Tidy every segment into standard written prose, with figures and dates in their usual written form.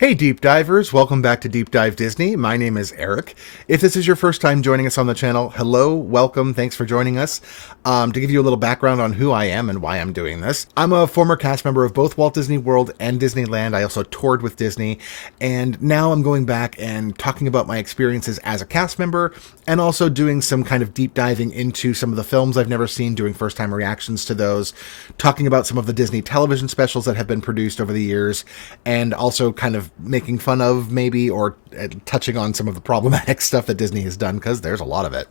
Hey Deep Divers, welcome back to Deep Dive Disney. My name is Eric. If this is your first time joining us on the channel, hello, welcome, thanks for joining us. To give you a little background on who I am and why I'm doing this, I'm a former cast member of both Walt Disney World and Disneyland. I also toured with Disney, and now I'm going back and talking about my experiences as a cast member, and also doing some kind of deep diving into some of the films I've never seen, doing first-time reactions to those, talking about some of the Disney television specials that have been produced over the years, and also kind of making fun of maybe or touching on some of the problematic stuff that Disney has done, because there's a lot of it.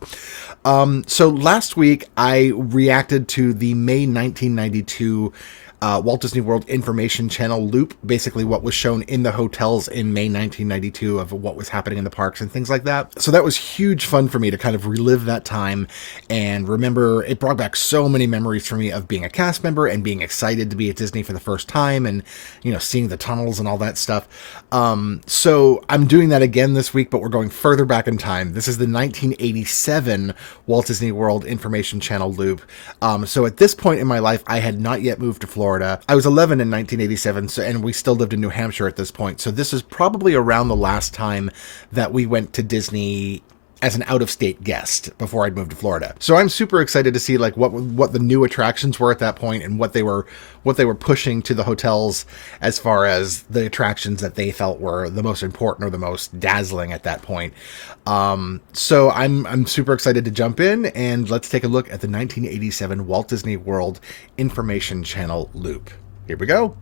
So last week I reacted to the May 1992 Walt Disney World Information Channel loop, basically what was shown in the hotels in May 1992 of what was happening in the parks and things like that. So that was huge fun for me to kind of relive that time and remember. It brought back so many memories for me of being a cast member and being excited to be at Disney for the first time and, you know, seeing the tunnels and all that stuff. So I'm doing that again this week, but we're going further back in time. This is the 1987 Walt Disney World Information Channel loop. So at this point in my life, I had not yet moved to Florida. I was 11 in 1987, and we still lived in New Hampshire at this point. So this is probably around the last time that we went to Disney as an out-of-state guest before I'd moved to Florida. So I'm super excited to see like what the new attractions were at that point and what they were pushing to the hotels as far as the attractions that they felt were the most important or the most dazzling at that point. So I'm super excited to jump in, and let's take a look at the 1987 Walt Disney World Information Channel loop. Here we go.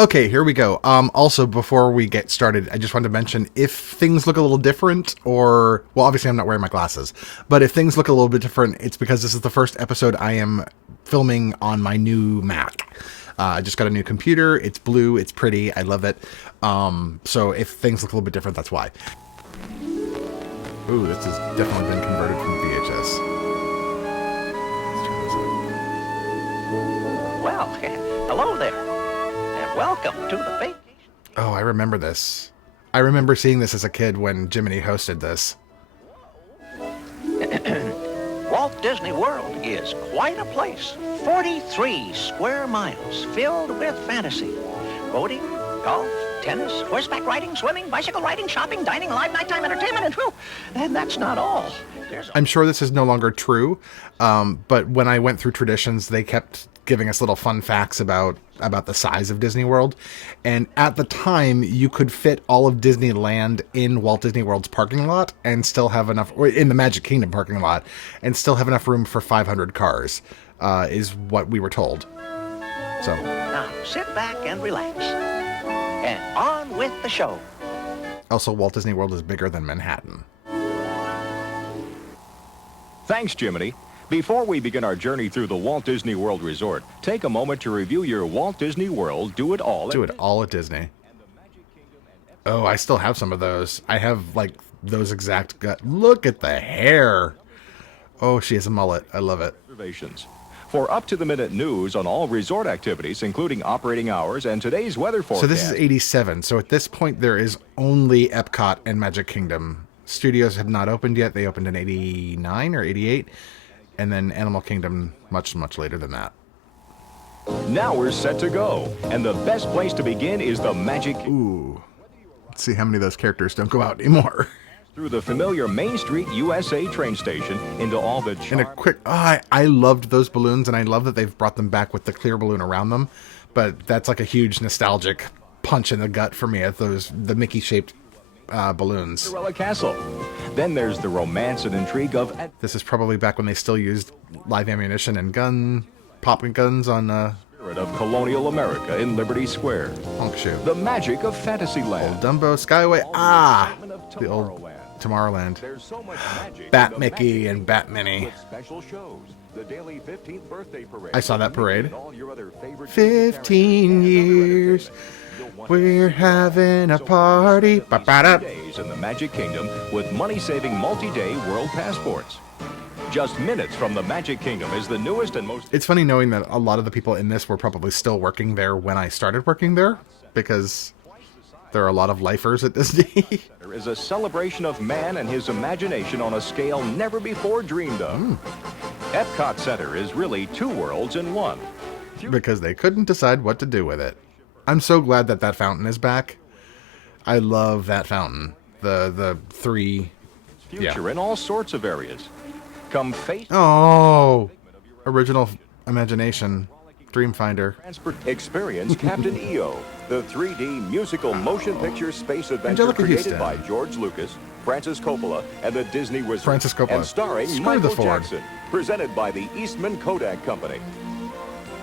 Okay, here we go. Also, before we get started, I just wanted to mention, if things look a little different, or, well, obviously I'm not wearing my glasses, but if things look a little bit different, it's because this is the first episode I am filming on my new Mac. I just got a new computer. It's blue. It's pretty. I love it. So if things look a little bit different, that's why. Ooh, this has definitely been converted from VHS. Well, hello there. Welcome to the vacation. Oh, I remember this. I remember seeing this as a kid when Jiminy hosted this. Walt Disney World is quite a place. 43 square miles filled with fantasy. Boating, golf, tennis, horseback riding, swimming, bicycle riding, shopping, dining, live nighttime entertainment, and whew, and that's not all. I'm sure this is no longer true, but when I went through traditions, they kept giving us little fun facts about the size of Disney World. And at the time, you could fit all of Disneyland in Walt Disney World's parking lot and still have enough, or in the Magic Kingdom parking lot, and still have enough room for 500 cars, is what we were told. So now sit back and relax, and on with the show. Also, Walt Disney World is bigger than Manhattan. Thanks, Jiminy. Before we begin our journey through the Walt Disney World Resort, take a moment to review your Walt Disney World Do It All. Do It All at Disney. Oh, I still have some of those. I have, like, those exact... Look at the hair. Oh, she has a mullet. I love it. For up-to-the-minute news on all resort activities, including operating hours and today's weather forecast. So this is 87. So at this point, there is only Epcot and Magic Kingdom. Studios had not opened yet. They opened in 89 or 88. And then Animal Kingdom much, much later than that. Now we're set to go. And the best place to begin is the Magic... Ooh. Let's see how many of those characters don't go out anymore. Through the familiar Main Street USA train station into all the... And a quick... Oh, I loved those balloons, and I love that they've brought them back with the clear balloon around them. But that's like a huge nostalgic punch in the gut for me at the Mickey-shaped balloons. Cinderella Castle. Then there's the romance and intrigue of... This is probably back when they still used live ammunition and popping guns on... Spirit of colonial America in Liberty Square. Honk shoe. The magic of Fantasyland. Old Dumbo, Skyway. Ah! The old Tomorrowland. There's so much magic Bat Mickey and Bat Minnie. Special shows. The daily 15th birthday parade. I saw that parade. 15 years. We're having a party. Days in the Magic Kingdom with money-saving multi-day world passports. Just minutes from the Magic Kingdom is the newest and most... It's funny knowing that a lot of the people in this were probably still working there when I started working there, because there are a lot of lifers at Disney. There is a celebration of man and his imagination on a scale never before dreamed of. Epcot Center is really two worlds in one. because they couldn't decide what to do with it. I'm so glad that that fountain is back. I love that fountain. The three... Future in all sorts of areas. Come face Oh! Original imagination. Dreamfinder. experience Captain EO, the 3D musical motion picture space adventure Angelica created Houston. by George Lucas, Francis Coppola, and the Disney Wizard. Francis Coppola. And starring Screw Michael the Ford. Jackson. Presented by the Eastman Kodak Company.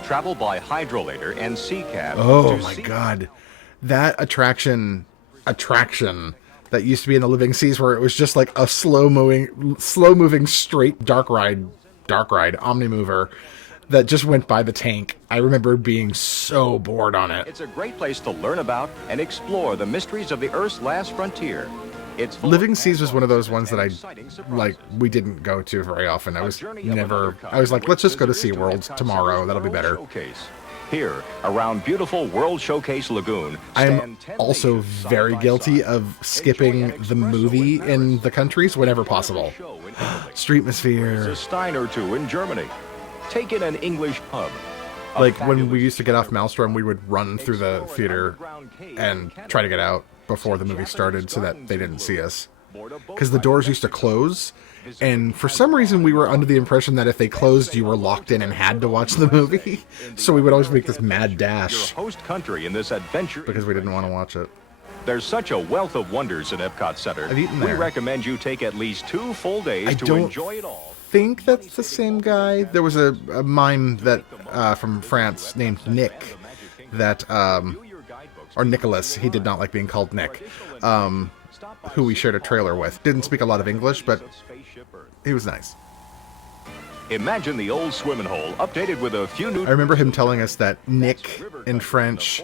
Travel by hydrolator and sea cab. Oh my god. That attraction that used to be in the Living Seas, where it was just like a slow moving straight dark ride omnimover that just went by the tank. I remember being so bored on it. It's a great place to learn about and explore the mysteries of the Earth's last frontier. It's full Living of Seas was one of those ones that I exciting surprises. like we didn't go to very often. I was like, let's just go to SeaWorld tomorrow. That'll be better. Showcase. Here, around beautiful World Showcase Lagoon, I'm stand 10 also nations side very by guilty side. of skipping Enjoy an the espresso movie in in Paris. the countries whenever possible. Show in Italy. A Streetmosphere. Stein or two in Germany. Take in an English pub. A Like when we fabulous used to get off theater. Maelstrom, we would run through the Explore an theater underground cave and in Canada. try to get out before the movie Japanese started so that gardens they in didn't see Peru. us. Board a boat Because the ride doors in used to Mexico. close, and for some reason we were under the impression that if they closed, you were locked in and had to watch the movie. So we would always make this mad Your dash host country in this adventure because we didn't want to watch it. There's such a wealth of wonders in Epcot Center. I've eaten We there. recommend you take at least 2 full days I to don't enjoy it all. think that's the same guy. There was a mime that from France named Nick that or Nicholas. He did not like being called Nick. Who we shared a trailer with. Didn't speak a lot of English, but he was nice. Imagine the old swimming hole updated with a few new I remember him telling us that Nick in French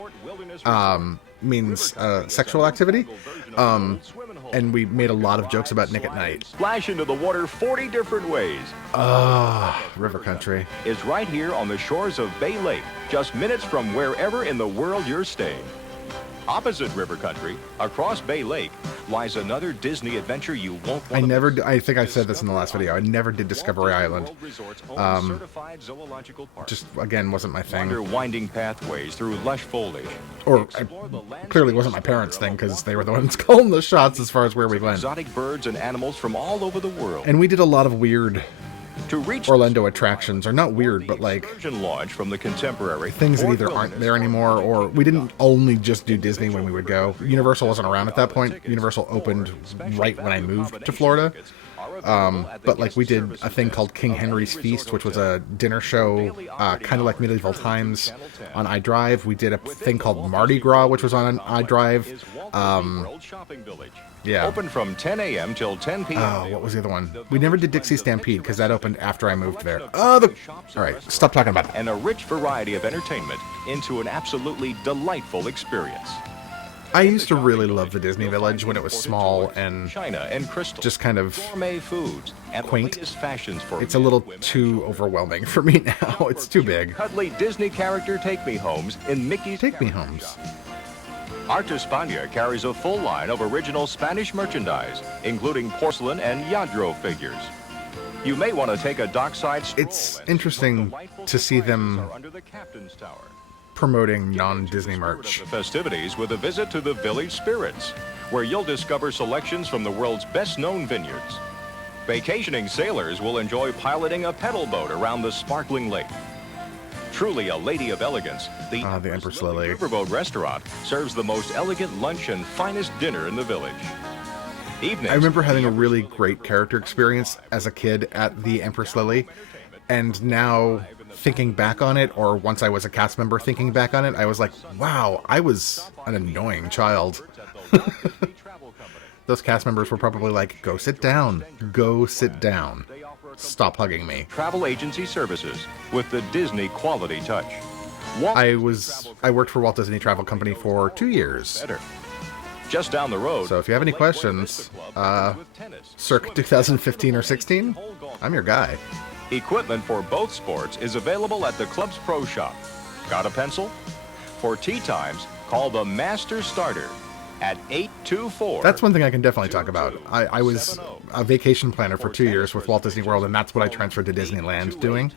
means sexual activity. And we made a lot of jokes about Nick at Night. splash into the water 40 different ways. River country. Is right here on the shores of Bay Lake, just minutes from wherever in the world you're staying. Opposite River Country, across Bay Lake, lies another Disney adventure you won't want I think I said this in the last video. I never did Discovery Island. Just, again, wasn't my thing. Wander winding pathways through lush foliage. Or Explore the clearly landscapes wasn't my of parents' the thing because world. they were the ones calling the shots as far as where we went. Exotic birds and animals from all over the world. And we did a lot of weird To reach Orlando attractions, or not weird, but like excursion launch from the contemporary things that Fort either aren't Wilderness there anymore, or we didn't only just do Disney when we would go. Universal wasn't around at that point. Universal opened right when I moved to Florida. But like we did a thing called King Henry's Feast, which was a dinner show, kind of like Medieval Times on iDrive. We did a thing called Mardi Gras, which was on iDrive. is Walt Disney World Shopping Village. Yeah. Open from 10 a.m. till 10 p.m. Oh, what was the other one? We never did Dixie Stampede because that opened after I moved there. All right, stop talking about that. And a rich variety of entertainment into an absolutely delightful experience. I used to really love the Disney Village when it was small and China and crystal, just kind of gourmet foods, and quaint. the latest fashions for It's a men, little women, too overwhelming for me now. It's too big. cuddly Disney character take-me-homes in Mickey's Take me Character homes. Shop. Art España carries a full line of original Spanish merchandise, including porcelain and Yadro figures. You may want to take a dockside stroll. It's and interesting see what delightful to see them surprises are under the Captain's Tower. promoting Get non-Disney into the spirit merch. of the festivities with a visit to the Village Spirits, where you'll discover selections from the world's best-known vineyards. Vacationing sailors will enjoy piloting a pedal boat around the sparkling lake. Truly a lady of elegance, the Empress Lily. Riverboat Restaurant serves the most elegant lunch and finest dinner in the village. Evenings, I remember having a really great character experience as a kid at the Empress Lily, and now thinking back on it, or once I was a cast member thinking back on it, I was like, wow, I was an annoying child. Those cast members were probably like, go sit down, stop hugging me. travel agency services with the Disney quality touch. Walt I worked for Walt Disney Travel Company for 2 years. better. Just down the road. So if you have any questions, circa 2015 or 16, I'm your guy. Equipment for both sports is available at the club's pro shop. Got a pencil? For tea times, call the Master Starter at 824. That's one thing I can definitely talk about. I was a vacation planner for 2 years with Walt Disney World, and that's what I transferred to Disneyland doing.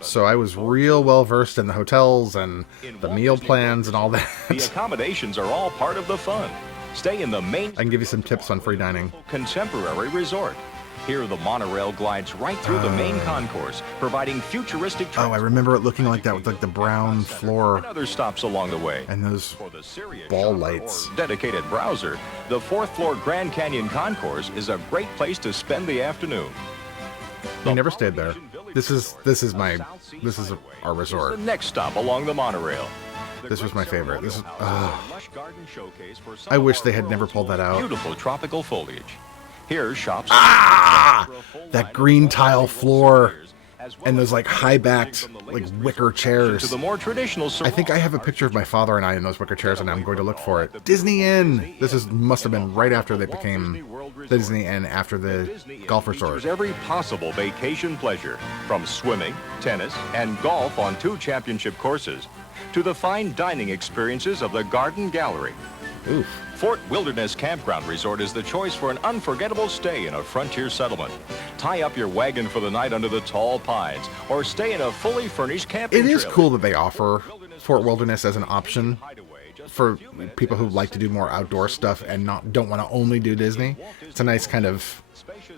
So I was real well versed in the hotels and the meal plans and all that. The accommodations are all part of the fun. Stay in the main... I can give you some tips on free dining. ...contemporary resort. Here, the monorail glides right through the main concourse, providing futuristic... Oh, I remember it looking like that with like the brown floor. And other stops along the way. And those For the serious ball shopper lights. or dedicated browser, the 4th floor Grand Canyon Concourse is a great place to spend the afternoon. We never stayed there. This is our resort. The next stop along the monorail. This was my favorite. This is. I wish they had never pulled that out. Beautiful tropical foliage. Here, shops. That green tile floor and those like high-backed like wicker chairs. To the more traditional. I think I have a picture of my father and I in those wicker chairs, and I'm going to look for it. Disney Inn. Must have been right after they became Disney Inn, after the golf resort. Every possible vacation pleasure, from swimming, tennis, and golf on 2 championship courses, to the fine dining experiences of the Garden Gallery. Oof. Fort Wilderness Campground Resort is the choice for an unforgettable stay in a frontier settlement. Tie up your wagon for the night under the tall pines, or stay in a fully furnished camping It is trailer. cool that they offer Fort Wilderness as an option for people who like to do more outdoor stuff and don't want to only do Disney. It's a nice kind of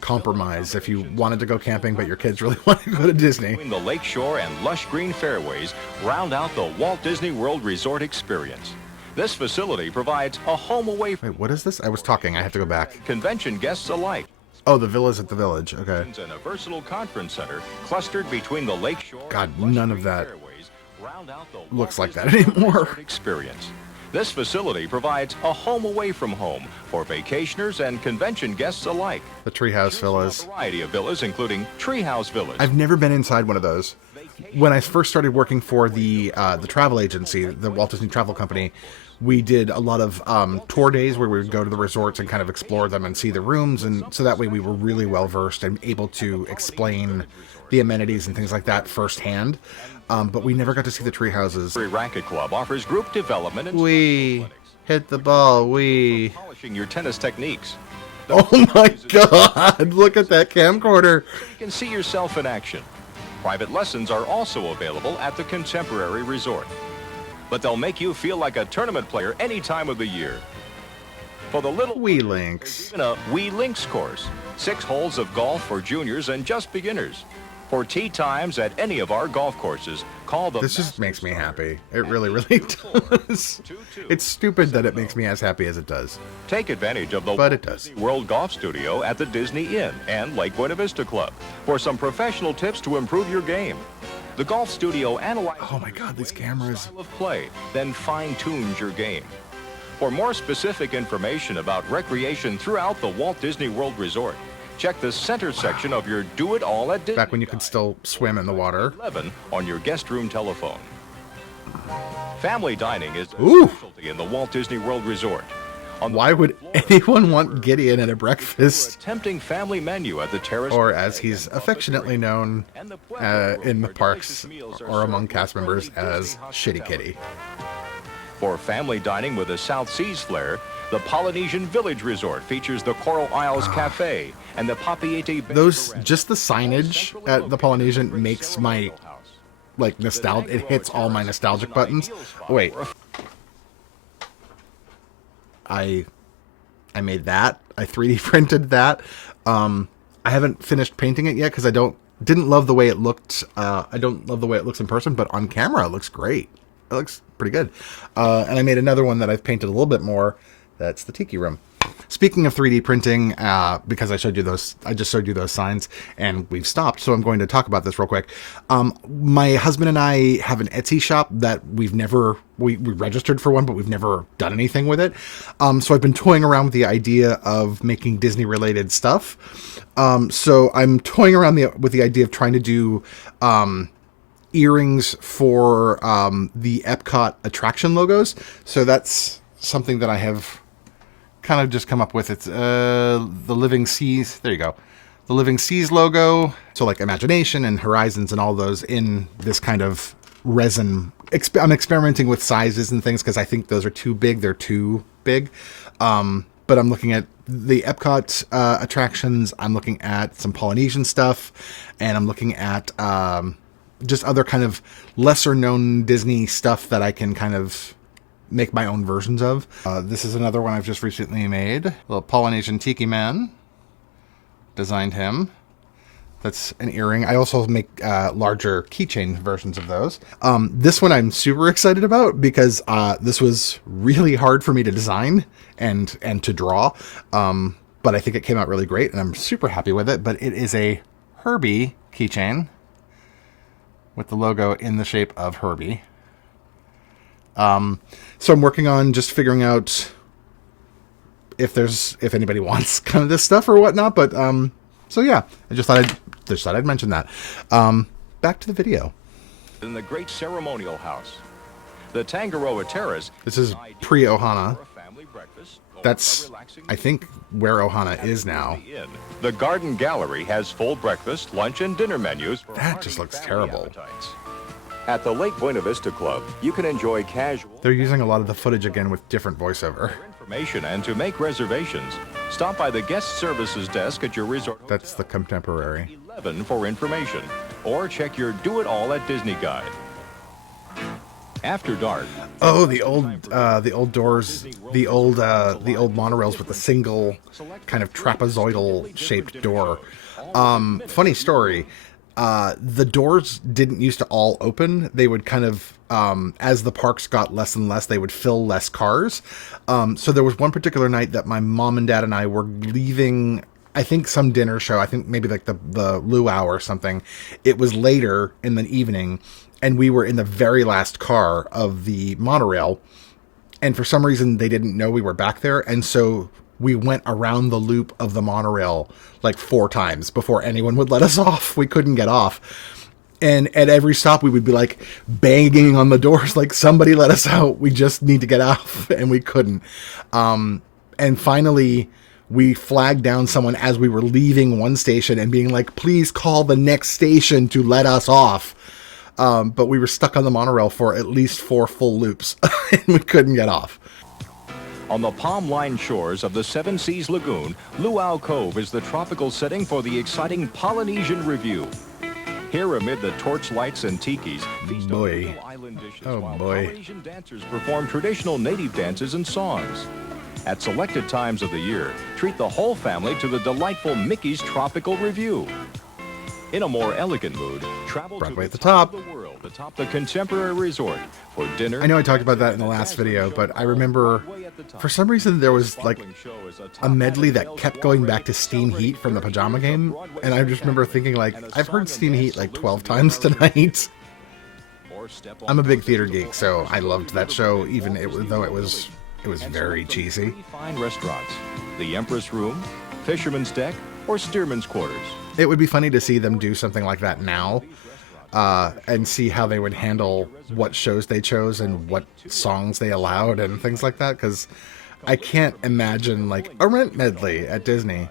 compromise if you wanted to go camping but your kids really want to go to Disney. Between the lakeshore and lush green fairways round out the Walt Disney World Resort experience. This facility provides a home away from Wait, what is this? I was talking. I have to go back. convention guests alike. Oh, the villas at the village. Okay. And a versatile conference center clustered between the lakeshore God, and lush none of green that fairways round out the looks Walt like that Disney World anymore. Resort experience. This facility provides a home away from home for vacationers and convention guests alike. The treehouse Choose from a villas. variety of villas, including treehouse villas. I've never been inside one of those. When I first started working for the travel agency, the Walt Disney Travel Company, we did a lot of tour days where we would go to the resorts and kind of explore them and see the rooms, and so that way we were really well versed and able to explain the amenities and things like that firsthand. But we never got to see the tree houses. Every Racket Club offers group development and We clinics, hit the ball. We. polishing your tennis techniques. Oh my God! Look at that camcorder. You can see yourself in action. Private lessons are also available at the Contemporary Resort. But they'll make you feel like a tournament player any time of the year. For the little Wii Links. even a Wii Links course. 6 holes of golf for juniors and just beginners. For tee times at any of our golf courses, call the... This just makes me happy. It really, really does. It's stupid that it makes me as happy as it does. Take advantage of the But Walt it does. Disney World Golf Studio at the Disney Inn and Lake Buena Vista Club for some professional tips to improve your game. The golf studio analyzes Oh my God, these cameras. style of play, then fine-tunes your game. For more specific information about recreation throughout the Walt Disney World Resort, check the center section of your Do It All at Disney Back when you could still swim in the water. 11 on your guest room telephone. Family dining is a Ooh. specialty in the Walt Disney World Resort. On the Why would anyone want Gideon at a breakfast? tempting family menu at the terrace, Or as he's affectionately known in the parks or among cast members as Shitty Kitty. For family dining with a South Seas flair, the Polynesian Village Resort features the Coral Isles Cafe and the Papiete Bay Those, Ranch. just the signage at the Polynesian makes my, like, nostalgia. It hits all my nostalgic buttons. Wait. I made that. I 3D printed that. I haven't finished painting it yet because didn't love the way it looked. I don't love the way it looks in person, but on camera it looks great. It looks pretty good. And I made another one that I've painted a little bit more. That's the Tiki Room. Speaking of 3D printing, because I just showed you those signs, and we've stopped, so I'm going to talk about this real quick. My husband and I have an Etsy shop that we registered for one, but we've never done anything with it. So I've been toying around with the idea of making Disney-related stuff. So I'm toying around with the idea of trying to do earrings for the Epcot attraction logos. So that's something that I have kind of just come up with. It's the Living Seas. There you go. The Living Seas logo. So like Imagination and Horizons and all those in this kind of resin. I'm experimenting with sizes and things because I think those are too big. They're too big. But I'm looking at the Epcot attractions. I'm looking at some Polynesian stuff, and I'm looking at just other kind of lesser known Disney stuff that I can kind of make my own versions of. This is another one I've just recently made. Little Polynesian Tiki Man. Designed him. That's an earring. I also make larger keychain versions of those. This one I'm super excited about because this was really hard for me to design and to draw. But I think it came out really great, and I'm super happy with it. But it is a Herbie keychain with the logo in the shape of Herbie. So I'm working on just figuring out if anybody wants kind of this stuff or whatnot. But so yeah, I just thought I'd mention that. Back to the video. In the great ceremonial house, the Tangaroa Terrace. This is pre-Ohana. That's, I think, where Ohana is now. The Garden Gallery has full breakfast, lunch, and dinner menus. That just looks terrible. Appetites. At the Lake Buena Vista Club, you can enjoy casual. They're using a lot of the footage again with different voiceover. Information and to make reservations, stop by the guest services desk at your resort. That's the contemporary. 11 for information, or check your Do It All at Disney guide. After dark. Oh, the old doors, the old monorails with the single kind of trapezoidal shaped door. Funny story. The doors didn't used to all open. They would kind of, as the parks got less and less, they would fill less cars. So there was one particular night that my mom and dad and I were leaving, I think some dinner show, I think maybe like the luau or something. It was later in the evening, and we were in the very last car of the monorail. And for some reason, they didn't know we were back there. And so we went around the loop of the monorail like 4 times before anyone would let us off. We couldn't get off. And at every stop, we would be like banging on the doors, like, somebody let us out. We just need to get off. And we couldn't. And finally, we flagged down someone as we were leaving one station and being like, please call the next station to let us off. But we were stuck on the monorail for at least 4 full loops and we couldn't get off. On the palm-lined shores of the Seven Seas Lagoon, Luau Cove is the tropical setting for the exciting Polynesian Review. Here, amid the torch lights and tikis, feast on local island dishes while Polynesian dancers perform traditional native dances and songs. At selected times of the year, treat the whole family to the delightful Mickey's Tropical Review. In a more elegant mood, travel Broadway to at the top. of the world, atop the Contemporary Resort for dinner. I know I talked about that in the last video, but I remember for some reason there was like a medley that kept going back to Steam Heat from the Pajama Game, and I just remember thinking, like, I've heard Steam Heat like 12 times tonight. I'm a big theater geek, so I loved that show, even though it was very cheesy. Fine restaurants, the Empress Room, Fisherman's Deck, or Steerman's Quarters. It would be funny to see them do something like that now, and see how they would handle what shows they chose and what songs they allowed and things like that, because I can't imagine like a Rent medley at Disney.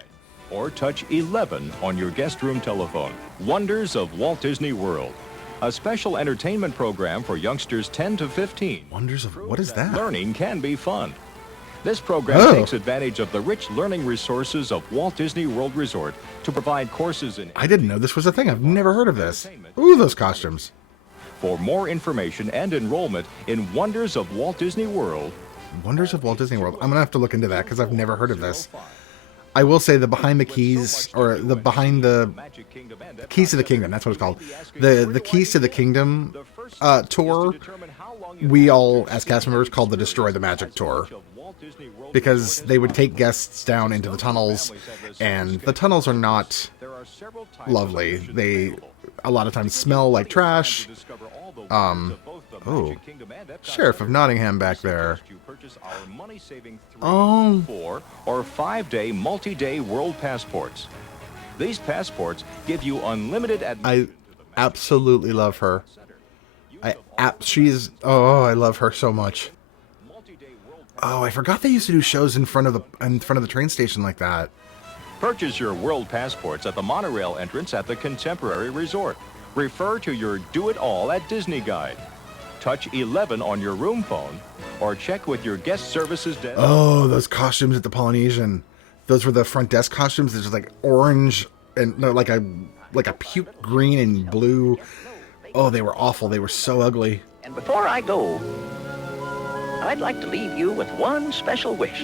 Or touch 11 on your guest room telephone. Wonders of Walt Disney World, a special entertainment program for youngsters 10 to 15. Wonders of, what is that? Learning can be fun. This program takes advantage of the rich learning resources of Walt Disney World Resort to provide courses in... I didn't know this was a thing. I've never heard of this. Ooh, those costumes. For more information and enrollment in Wonders of Walt Disney World... Wonders of Walt Disney World. I'm going to have to look into that because I've never heard of this. I will say the Behind the Keys, or the Behind the Keys to the Kingdom, that's what it's called. The Keys to the Kingdom tour, we all, as cast members, called the Destroy the Magic tour. Because they would take guests down into the tunnels, and the tunnels are not lovely. They, a lot of times, smell like trash. Oh, Sheriff of Nottingham back there. Oh. 4 or 5-day multi-day world passports. These passports give you unlimited admission. I absolutely love her. I love her so much. Oh, I forgot they used to do shows in front of the train station like that. Purchase your world passports at the monorail entrance at the Contemporary Resort. Refer to your Do It All at Disney guide. Touch 11 on your room phone, or check with your guest services desk. Oh, those costumes at the Polynesian. Those were the front desk costumes. There's like orange and no, like a puke green and blue. Oh, they were awful. They were so ugly. And before I go, I'd like to leave you with one special wish.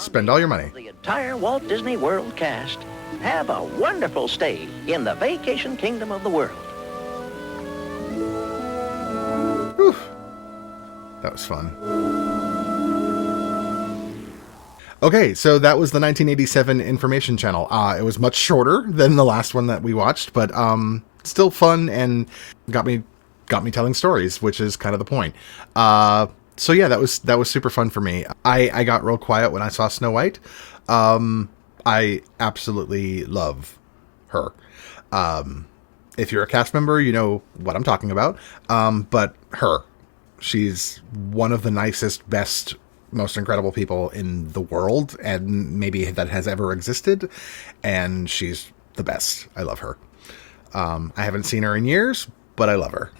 Spend all your money. The entire Walt Disney World cast have a wonderful stay in the vacation kingdom of the world. Whew. That was fun. Okay, so that was the 1987 information channel. It was much shorter than the last one that we watched, but still fun and got me telling stories, which is kind of the point. So yeah, that was super fun for me. I got real quiet when I saw Snow White. I absolutely love her. If you're a cast member, you know what I'm talking about. But her, she's one of the nicest, best, most incredible people in the world, and maybe that has ever existed. And she's the best. I love her. I haven't seen her in years, but I love her.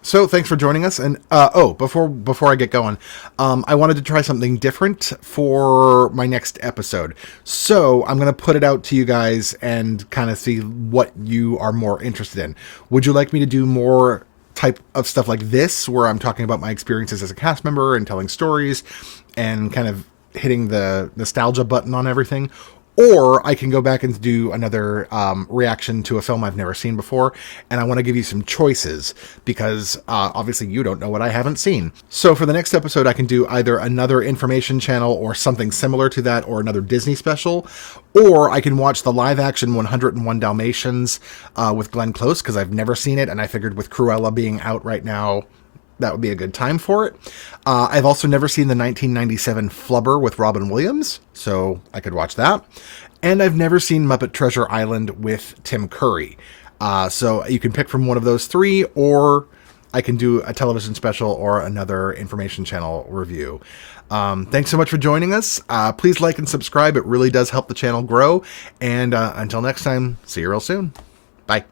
So thanks for joining us. And before I get going, I wanted to try something different for my next episode. So I'm going to put it out to you guys and kind of see what you are more interested in. Would you like me to do more type of stuff like this, where I'm talking about my experiences as a cast member and telling stories and kind of hitting the nostalgia button on everything? Or I can go back and do another reaction to a film I've never seen before, and I want to give you some choices, because obviously you don't know what I haven't seen. So for the next episode, I can do either another information channel or something similar to that, or another Disney special, or I can watch the live-action 101 Dalmatians with Glenn Close, because I've never seen it, and I figured with Cruella being out right now, that would be a good time for it. I've also never seen the 1997 Flubber with Robin Williams, so I could watch that. And I've never seen Muppet Treasure Island with Tim Curry. So you can pick from one of those three, or I can do a television special or another information channel review. Thanks so much for joining us. Please like and subscribe. It really does help the channel grow. And until next time, see you real soon. Bye.